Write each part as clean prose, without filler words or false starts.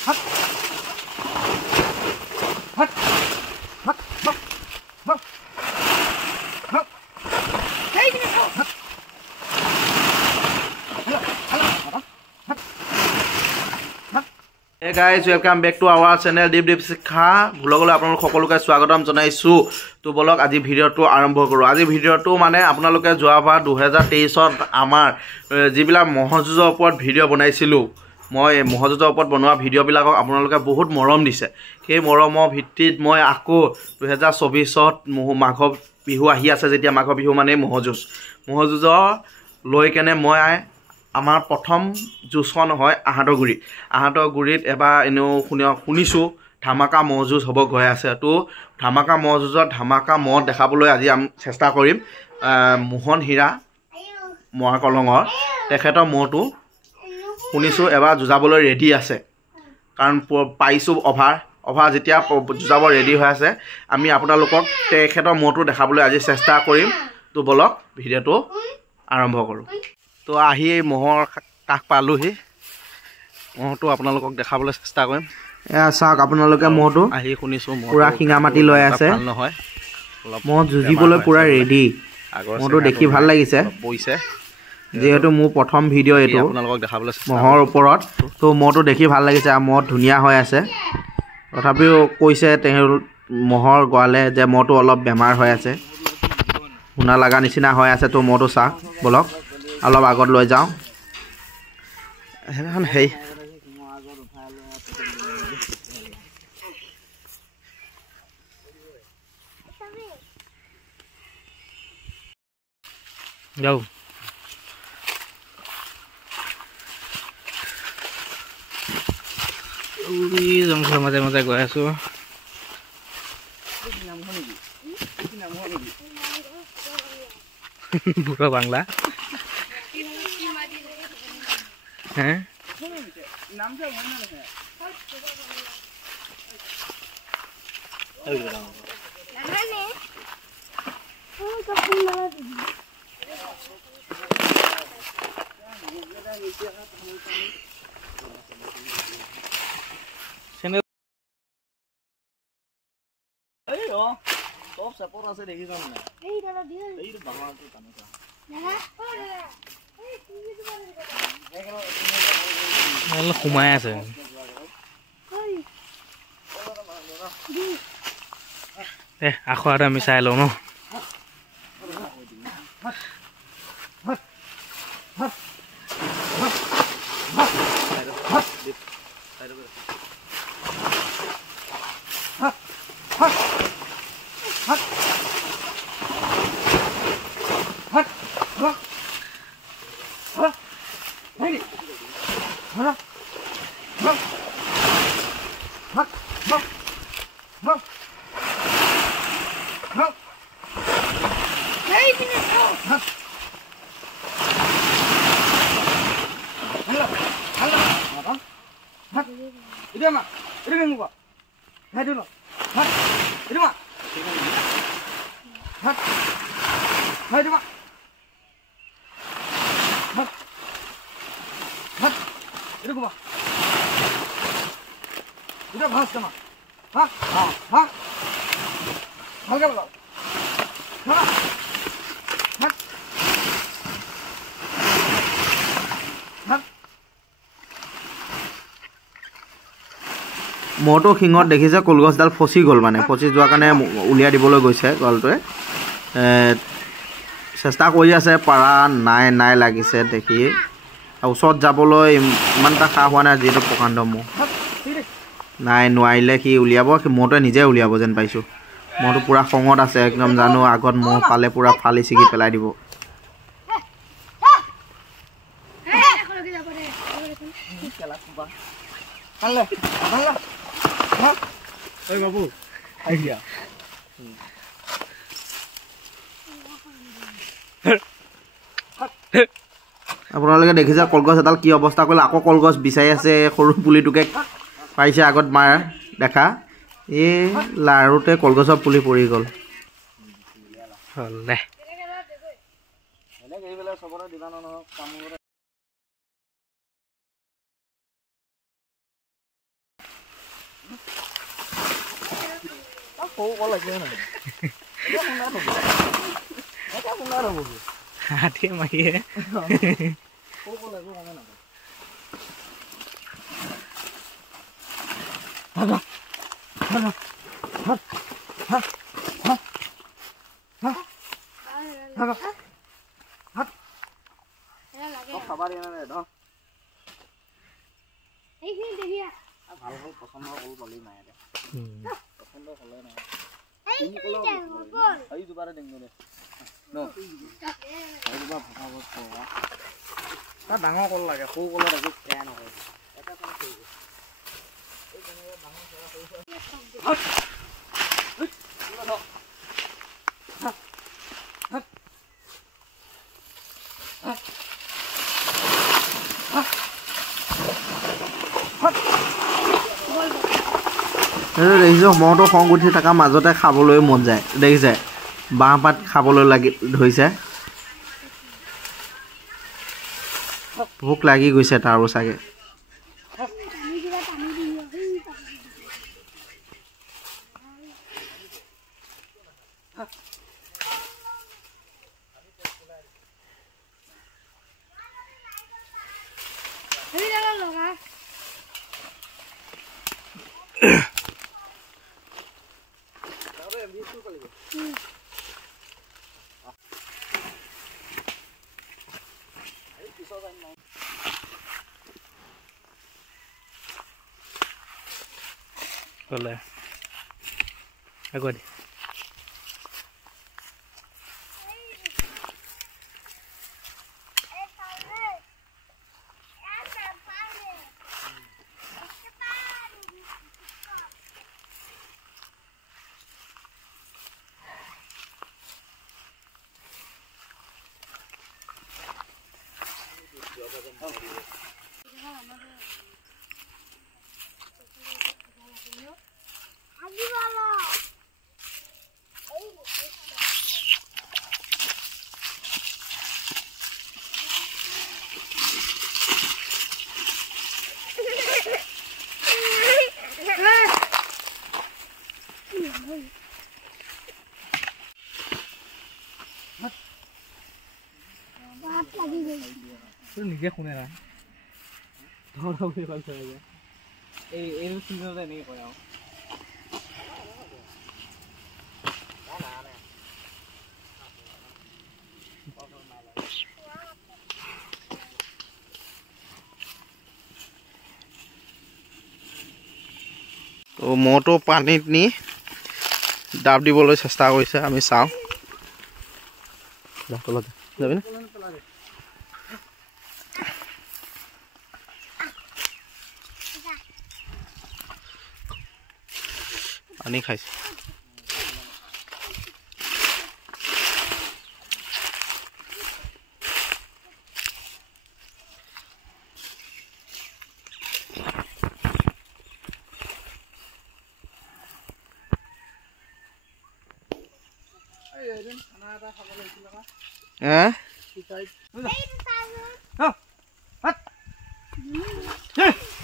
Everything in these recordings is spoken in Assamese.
Hey guys, welcome back to our channel Deep Shikha. Vlogলৈ আপোনালোক সকলোকে স্বাগতম জনাইছো। তো বলক আজি ভিডিওটো আৰম্ভ কৰো। আজি ভিডিওটো মানে আপোনালোকে যোৱাবাৰ 2023ত আমাৰ যিবিলাক মহযুঁজৰ ওপৰত ভিডিও বনাইছিলো। মই মহযুঁজৰ ওপৰত বনোৱা ভিডিওবিলাকক আপোনালোকে বহুত মৰম দিছে। সেই মৰমৰ ভিত্তিত মই আকৌ 2024ত মাঘ বিহু আহি আছে যেতিয়া মাঘ বিহু মানে মহযুঁজৰ লৈ কেনে মই আমাৰ প্ৰথম যুঁজখন হয় আহাতৰ গুৰিত এবাৰ এনেও শুনিছোঁ ধামাকা মহযুঁজ হ'ব গৈ আছে। তো ধামাকা মহযুঁজত ধামাকা মহ দেখাবলৈ আজি আমি চেষ্টা কৰিম। মোহন হীৰা মহাকলঙৰ তেখেতৰ মহটো শুনিছোঁ এবাৰ যুঁজাবলৈ ৰেডি আছে, কাৰণ পাইছোঁ অভাৰ যেতিয়া যুঁজাব ৰেডি হৈ আছে। আমি আপোনালোকক তেখেতৰ মহটো দেখাবলৈ আজি চেষ্টা কৰিম। তো বলক ভিডিঅ'টো আৰম্ভ কৰোঁ। তো আহি মহৰ কাষ পালোহি, মহটো আপোনালোকক দেখাবলৈ চেষ্টা কৰিম। এয়া চাওক আপোনালোকে মহটো আহি শুনিছোঁ পুৰা শিঙা মাটি লৈ আছে, নহয় মহ যুঁজিবলৈ পুৰা ৰেডি। মহটো দেখি ভাল লাগিছে, যিহেতু মোৰ প্ৰথম ভিডিঅ' এইটো আপোনালোকক দেখাবলৈ মহৰ ওপৰত। তো মহটো দেখি ভাল লাগিছে আৰু মহ ধুনীয়া হৈ আছে। তথাপিও কৈছে তেওঁ মহৰ গঁৰালে যে মহটো অলপ বেমাৰ হৈ আছে, শুনা লগা নিচিনা হৈ আছে। তো মহটো চাওক, বলক অলপ আগত লৈ যাওঁ। সেইখন সেই যাও জংঘলৰ মাজে মাজে গৈ আছো। বুঢ়া বাংলা হে সোমাই আছে। আখৰাতে আমি চাই লওঁ ন। মহটো শিঙত দেখিছে কলগছডাল ফচি গ'ল, মানে ফচি যোৱাৰ কাৰণে উলিয়াই দিবলৈ গৈছে গলটোৱে। চেষ্টা কৰি আছে, পাৰা নাই লাগিছে দেখি। ওচৰত যাবলৈ ইমান এটা খা হোৱা নাই, যিহেতু প্ৰকাণ্ড মহ নাই, নোৱাৰিলে সি উলিয়াব। মহটোৱে নিজে উলিয়াব যেন পাইছোঁ। মহটো পুৰা খঙত আছে একদম, জানো আগত মহ পালে পুৰা ফালি ছিগি পেলাই দিব। আপোনালোকে দেখিছে কলগছ এডাল কি অৱস্থা কৰিলে। আকৌ কলগছ বিচাৰি আছে, সৰু পুলিটোকে পাইছে আগত মাৰ দেখা। এই লাৰুতে কলগছৰ পুলি পৰি গ'ল। সৰু কল লাগে নাই এটা কোনা ৰব হাতে মাৰিয়ে সৰু কল একো কমে নাপায় খাবার এনে দে দাও এইখিনি দেখিয়া ভাল ভাল পছন্দ কল পালি নাই দে পছন্দ হলে নাই এই কল এই দুবারে দেঙ্গে দে নো এই দুবাৰ ভাবত পোৱা তা ডাঙৰ কল লাগে সৰু কলত একো বেয়া নহয় এটা কল থৈ গৈ এই কেনেকৈ ডাঙৰ কৰা কৰিছে দেখিছো মহটো খং উঠি থকা মাজতে খাবলৈ মন যায় দেখিছে বাঁহ পাত খাবলৈ লাগি ধৰিছে ভোক লাগি গৈছে তাৰো চাগে Boleh. Aku ada. Itu nih dia kuner kan? Tahu sih kalau saya. Ini single ini kok ya. তো মটো পানীত নি ডাব দিবলৈ চেষ্টা কৰিছে আমি চাওঁ যাবি না পানী খাইছে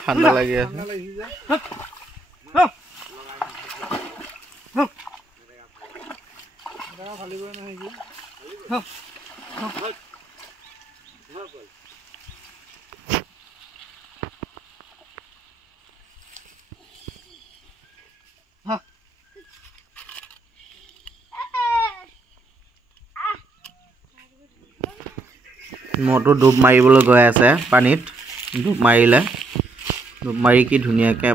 ঠান্ডা লাগি আছে মটো ডুব মাৰিবলৈ গৈ আছে পানীত ডুব মাৰিলে ডুব মাৰি কি ধুনীয়াকৈ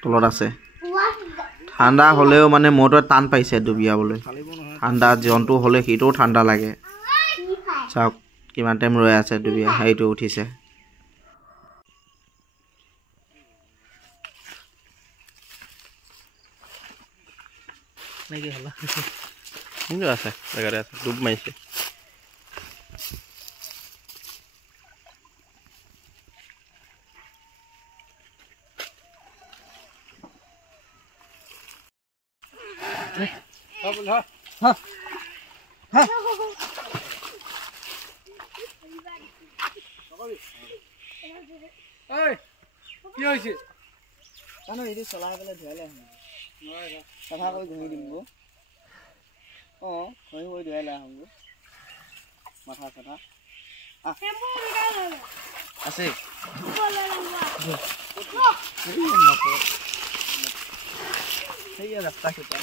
তলত আছে ঠাণ্ডা হ'লেও মানে মটোৱে টান পাইছে ডুবিয়াবলৈ ঠাণ্ডা জন্তু হ'লে সিটোও ঠাণ্ডা লাগে চাওক কিমান টাইম ৰৈ আছে ডুবিয়া সেইটো উঠিছে নাকি হলা কিন্তু আছে জেগাতে আছে ডুব মাৰিছে কি হৈছে জানো এইটো চলাই পেলাই ধুৱালে চাফা কৰি ঘঁহি দিম গো অঁ ঘঁহি ধুৱাই লৈ আহোঁ মাথা চাথা আছে ৰাস্তা কেইটা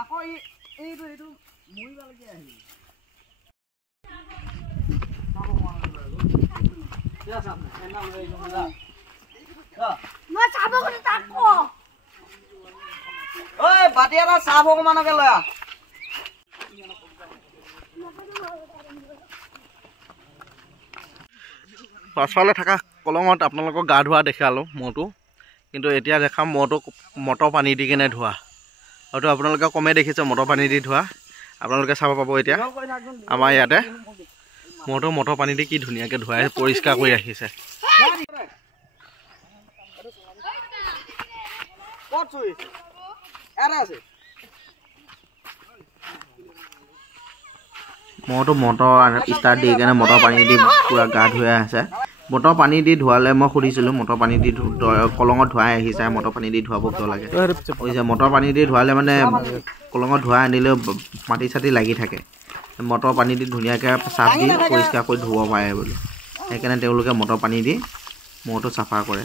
আকৌ এইটো মৰিবালৈকে আহিল বাটি এটা চাহ অকমানকে লৈ আহ পাছফালে থকা কলঙত আপোনালোকক গা ধোৱা দেখালোঁ ম'হটো কিন্তু এতিয়া দেখাম ম'হটো মটৰ পানী দি কেনে ধোৱা হয়তো আপোনালোকে কমেই দেখিছে মটৰ পানী দি ধোৱা আপোনালোকে চাব পাব এতিয়া আমাৰ ইয়াতে ম'হটো মটৰ পানী দি কি ধুনীয়াকৈ ধুৱাই পৰিষ্কাৰ কৰি ৰাখিছে ম'হটো মটৰ ষ্টাৰ্ট দি কেনে মটৰ পানী দি পূৰা গা ধুৱাই আছে মটৰ পানী দি ধোৱালে মই সুধিছিলোঁ মটৰ পানী দি কলঙত ধুৱাই আহিছে মটৰ পানী দি ধুৱাব কিয় লাগে কৈছে মটৰ পানী দি ধুৱালে মানে কলঙত ধুৱাই আনিলেও মাটি চাটি লাগি থাকে মটৰ পানী দি ধুনীয়াকৈ চাফ দি পৰিষ্কাৰ কৰি ধুব পাৰে বুলি সেইকাৰণে তেওঁলোকে মটৰ পানী দি ম'হটো চাফা কৰে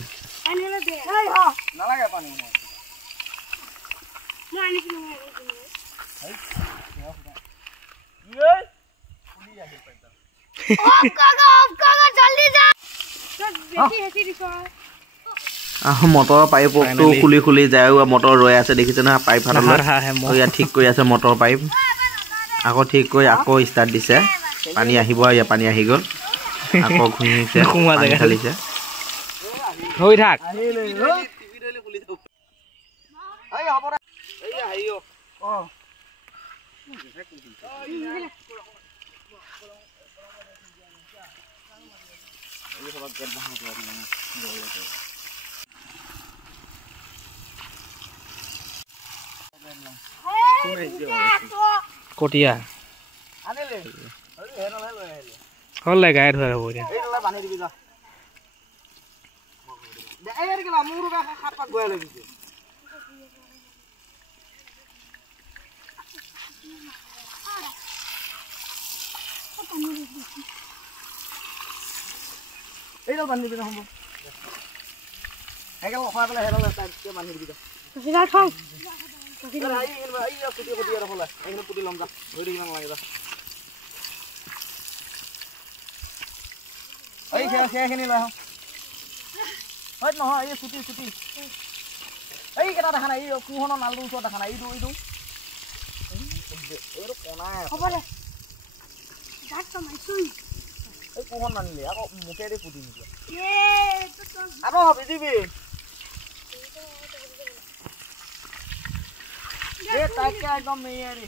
মটৰৰ পাইপটো খুলি খুলি যায় মটৰ ৰৈ আছে দেখিছে নহয় পাইপ ইয়াত ঠিক কৰি আছে মটৰ পাইপ আকৌ ঠিক কৰি আকৌ ষ্টাৰ্ট দিছে পানী আহিব ইয়াত পানী আহি গ'ল আকৌ ঘূৰিছে ঢালিছে হৈ থাক কটিয়া হ'লে গাই ধোৱা হ'ব এতিয়া এইডাল বান্ধি দিবি নহ'ব সেইগাল লখাই পেলাই সেইডাল তাইতকৈ বান্ধি দিবি পুতি ল'ম যা ধৰি দেখি নালাগে যা এই সেইখিনি লৈ আহোঁ হয় নহয় এই চুটি এইকেইটা দেখা নাই এই কোঁহনৰ নালটোৰ ওচৰত দেখা নাই এইটো কণাই হ'ব দে এই কোঁহন নানিলি আকৌ মুখেদি পুতি নিবি আকৌ ভিজিবি তাইকে একদম মেৰিয়াৰি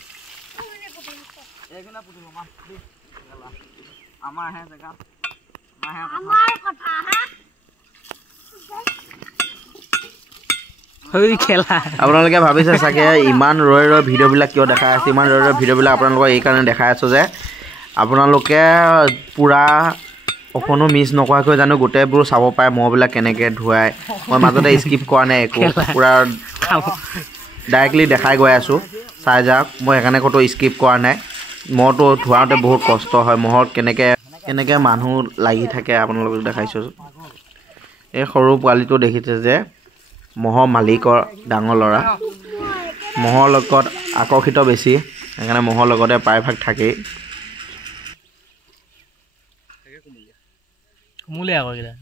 এইখিনি পুতি ল'ম আমাৰ হে জেগা আপোনালোকে ভাবিছে চাগে ইমান ৰৈ ভিডিঅ'বিলাক কিয় দেখাই আছে ইমান ৰৈ ভিডিঅ'বিলাক আপোনালোকক এইকাৰণে দেখাই আছোঁ যে আপোনালোকে পূৰা অকণো মিছ নকৰাকৈ জানো গোটেইবোৰ চাব পাৰে ম'হবিলাক কেনেকৈ ধুৱাই মই মাজতে স্কিপ কৰা নাই একো পূৰা ডাইৰেক্টলি দেখাই গৈ আছোঁ চাই যাওক মই সেইকাৰণে ক'তো স্কিপ কৰা নাই ম'হটো ধুৱাওঁতে বহুত কষ্ট হয় ম'হৰ কেনেকৈ মানুহ লাগি থাকে আপোনালোকক দেখাইছোঁ এই সৰু পোৱালিটো দেখিছে যে ম'হৰ মালিকৰ ডাঙৰ ল'ৰা ম'হৰ লগত আকৰ্ষিত বেছি সেইকাৰণে ম'হৰ লগতে প্ৰায়ভাগ থাকেই কোমলীয়া আকৌ এইকেইটা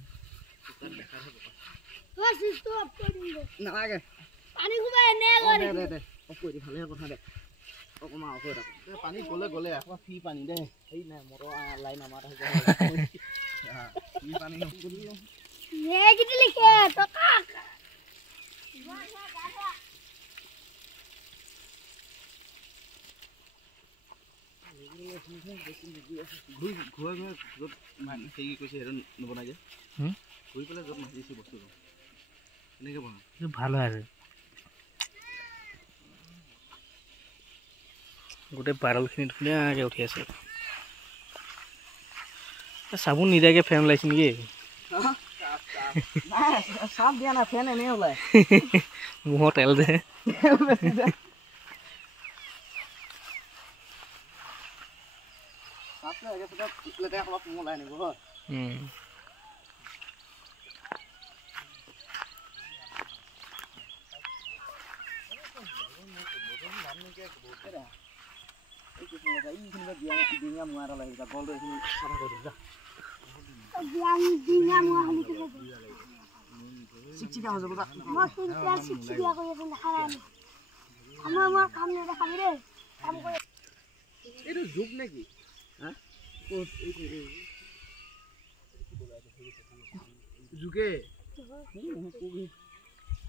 নালাগে পানী খুৱাই এনে দে অফ কৰি ভালে কথা দে অকণমান অফ হৈ থাক পানী গ'লে আকৌ ফ্ৰী পানী দে সেই নাই মটৰ লাইন আমাৰ ফ্ৰী পানী ভাল হয় আৰু গোটেই পাৰলখিনি ধুনীয়াকৈ উঠি আছে চাবোন নিদিয়াকৈ ফেন ওলাইছে নেকি চাপ দিয়া নাই ফেন এনেই ওলাই মুহৰ তেল যে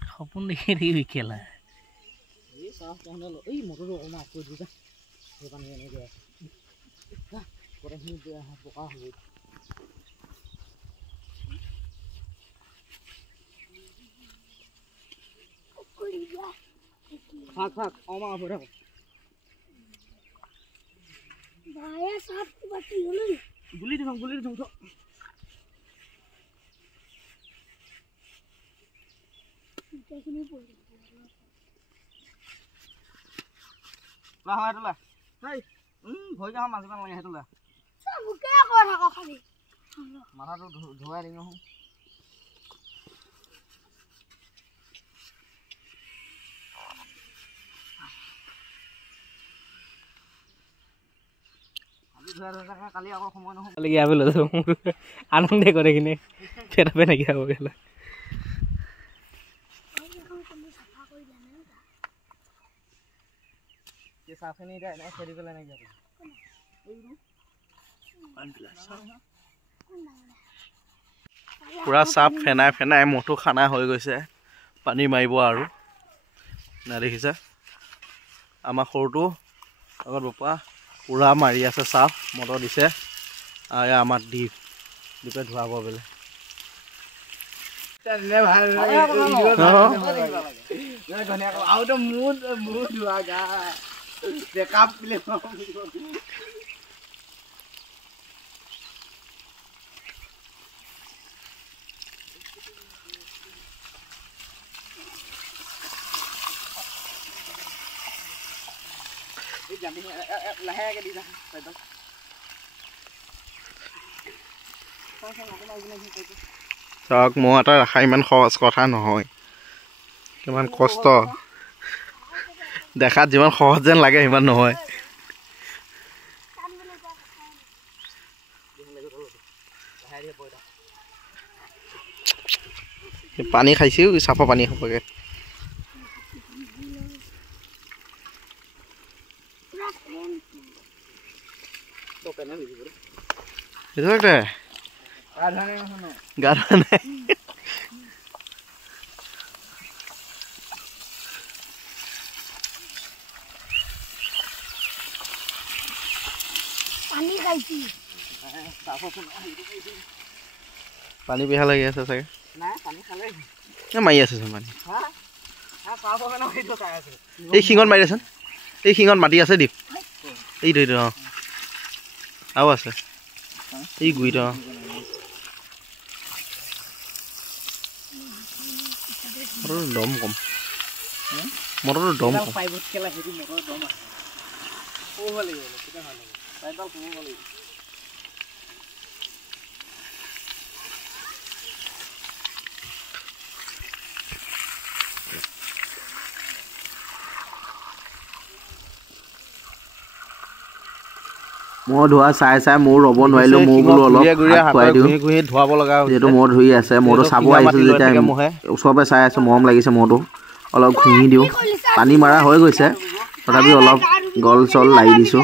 সপোন দেখি দেখি খেলা গুলি দিম ভয় যাওঁ মাছ লাগে সেইটো মাথাটো ধুৱাই দিম কালি আকৌ সময় নহয় আনন্দে কৰে কিনে ফেৰাপে নাইকিয়া হ'ব গ'লে চাহখিনি এতিয়া এনেকৈ খেদি পেলাই নাইকিয়া পুৰা চাপ ফেনাই ফেনাই মটো খানা হৈ গৈছে পানী মাৰিব আৰু না দেখিছে আমাৰ সৰুটো আগত বাপা পুৰা মাৰি আছে চাপ মটৰ দিছে আৰু আমাৰ দ্বীপে ধুৱাব বোলে লাহেকে দি চাওক মহ এটা ৰখা ইমান সহজ কথা নহয় কিমান কষ্ট দেখাত যিমান সহজ যেন লাগে সিমান নহয় পানী খাইছেও চাফা পানী খাবগে গা ধোৱা নাই পানী পিহা লাগি আছে চাগে মাৰি আছে চোন পানী এই শিঙত মাৰি আছেন এই শিঙত মাটি আছে দ্বীপ এইটো এইটো অঁ আৰু আছে এই গুৰিটো অঁ মটৰটো দম কম মটৰটো দম কম মই ধোৱা চাই চাই মোৰ ৰ'ব নোৱাৰিলো মোৰ বোলো অলপ খুৱাই দিওঁ ধুৱাব লগা যিহেতু মহ ধুই আছে মহটো চাব আহিছোঁ যেতিয়া ওচৰপে চাই আছোঁ মৰম লাগিছে মহটো অলপ ঘুহি দিওঁ পানী মাৰা হৈ গৈছে তথাপি অলপ গল চল লাগি দিছোঁ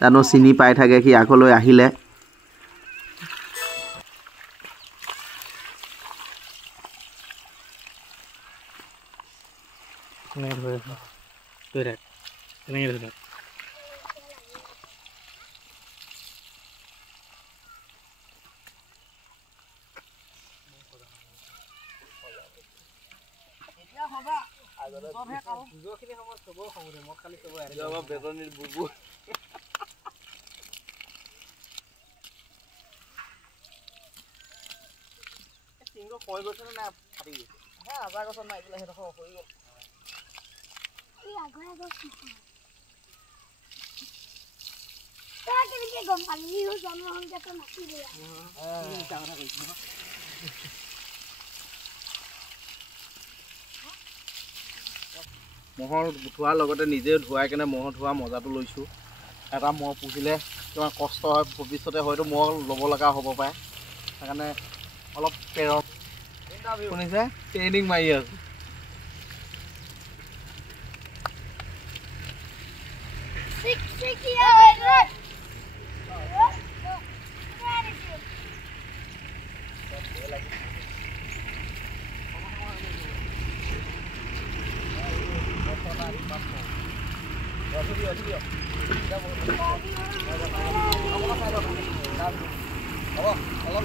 জানো চিনি পাই থাকে সি আগলৈ আহিলে হৈ গৈছে নে ফাটি গৈছে হা আজা গছত মাৰি দিলে সেইডোখৰ হৈ গ'ল এই আগৰ কেনেকৈ গম পালি জন্ম হওঁতে তো নাছিলে মহৰ ধোৱাৰ লগতে নিজে ধুৱাই কেনে মহৰ ধোৱা মজাটো লৈছোঁ এটা মহ পুহিলে কিমান কষ্ট হয় ভৱিষ্যতে হয়তো মহ ল'ব লগা হ'ব পাৰে সেইকাৰণে অলপ পেৰত শুনিছে ট্ৰেইনিং মাৰি আছোঁ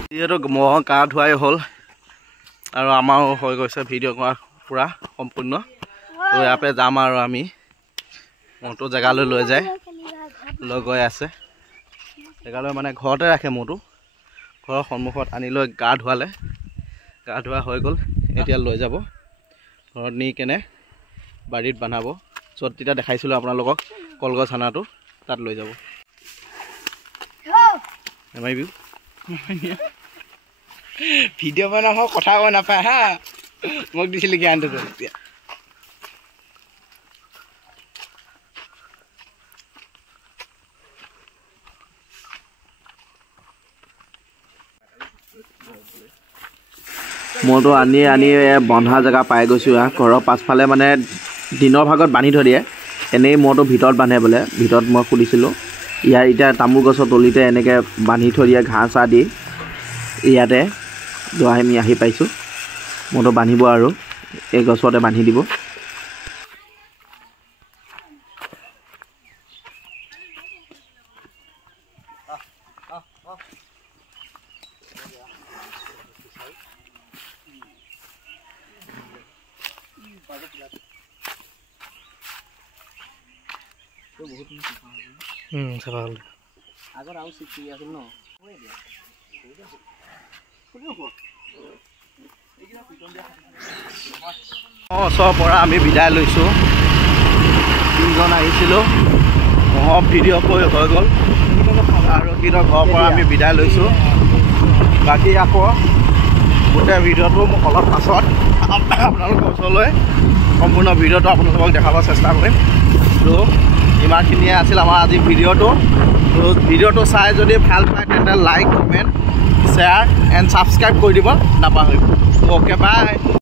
যিহেতু মহ গা ধুৱাই হ'ল আৰু আমাৰো হৈ গৈছে ভিডিঅ' কৰা পূৰা সম্পূৰ্ণ তো ইয়াৰ পৰা যাম আৰু আমি মহটো জেগালৈ লৈ যায় লৈ গৈ আছে জেগালৈ মানে ঘৰতে ৰাখে মহটো ঘৰৰ সন্মুখত আনি লৈ গা ধুৱালে গা ধোৱা হৈ গ'ল এতিয়া লৈ যাব ঘৰত নি কেনে বাৰীত বান্ধাব য'ত তেতিয়া দেখাইছিলোঁ আপোনালোকক কলগছ থানাটো তাত লৈ যাব এমাইবি ভিডিঅ' বনাব কথা ক'ব নাপায় হা মোক দিছিলি জ্ঞানটো এতিয়া মইতো আনি বন্ধা জেগা পাই গৈছোঁ ঘৰৰ পাছফালে মানে দিনৰ ভাগত বান্ধি থৈ দিয়ে এনেই মইতো ভিতৰত বান্ধে বোলে ভিতৰত মই সুধিছিলোঁ ইয়াৰ এতিয়া তামোল গছৰ তলিতে এনেকৈ বান্ধি থৈ দিয়ে ঘাঁহ চাহ দি ইয়াতে আমি আহি পাইছোঁ মইতো বান্ধিব আৰু এই গছতে বান্ধি দিব চাফা হ'ল আগত আৰু চিকি আছিল ন ওচৰৰ পৰা আমি বিদায় লৈছোঁ তিনিজন আহিছিলোঁ মহৰ ভিডিঅ' হৈ গ'ল আৰু কিন্তু ঘৰৰ পৰা আমি বিদায় লৈছোঁ বাকী আকৌ গোটেই ভিডিঅ'টো মোক অলপ পাছত আপোনালোকৰ ওচৰলৈ সম্পূৰ্ণ ভিডিঅ'টো আপোনালোকক দেখাব চেষ্টা কৰিম তো ইমানখিনিয়ে আছিল আমাৰ আজি ভিডিঅ'টো তো ভিডিঅ'টো চাই যদি ভাল পায় তেন্তে like comment share and subscribe কৰি দিব নাপাহৰিব অ'কে বাই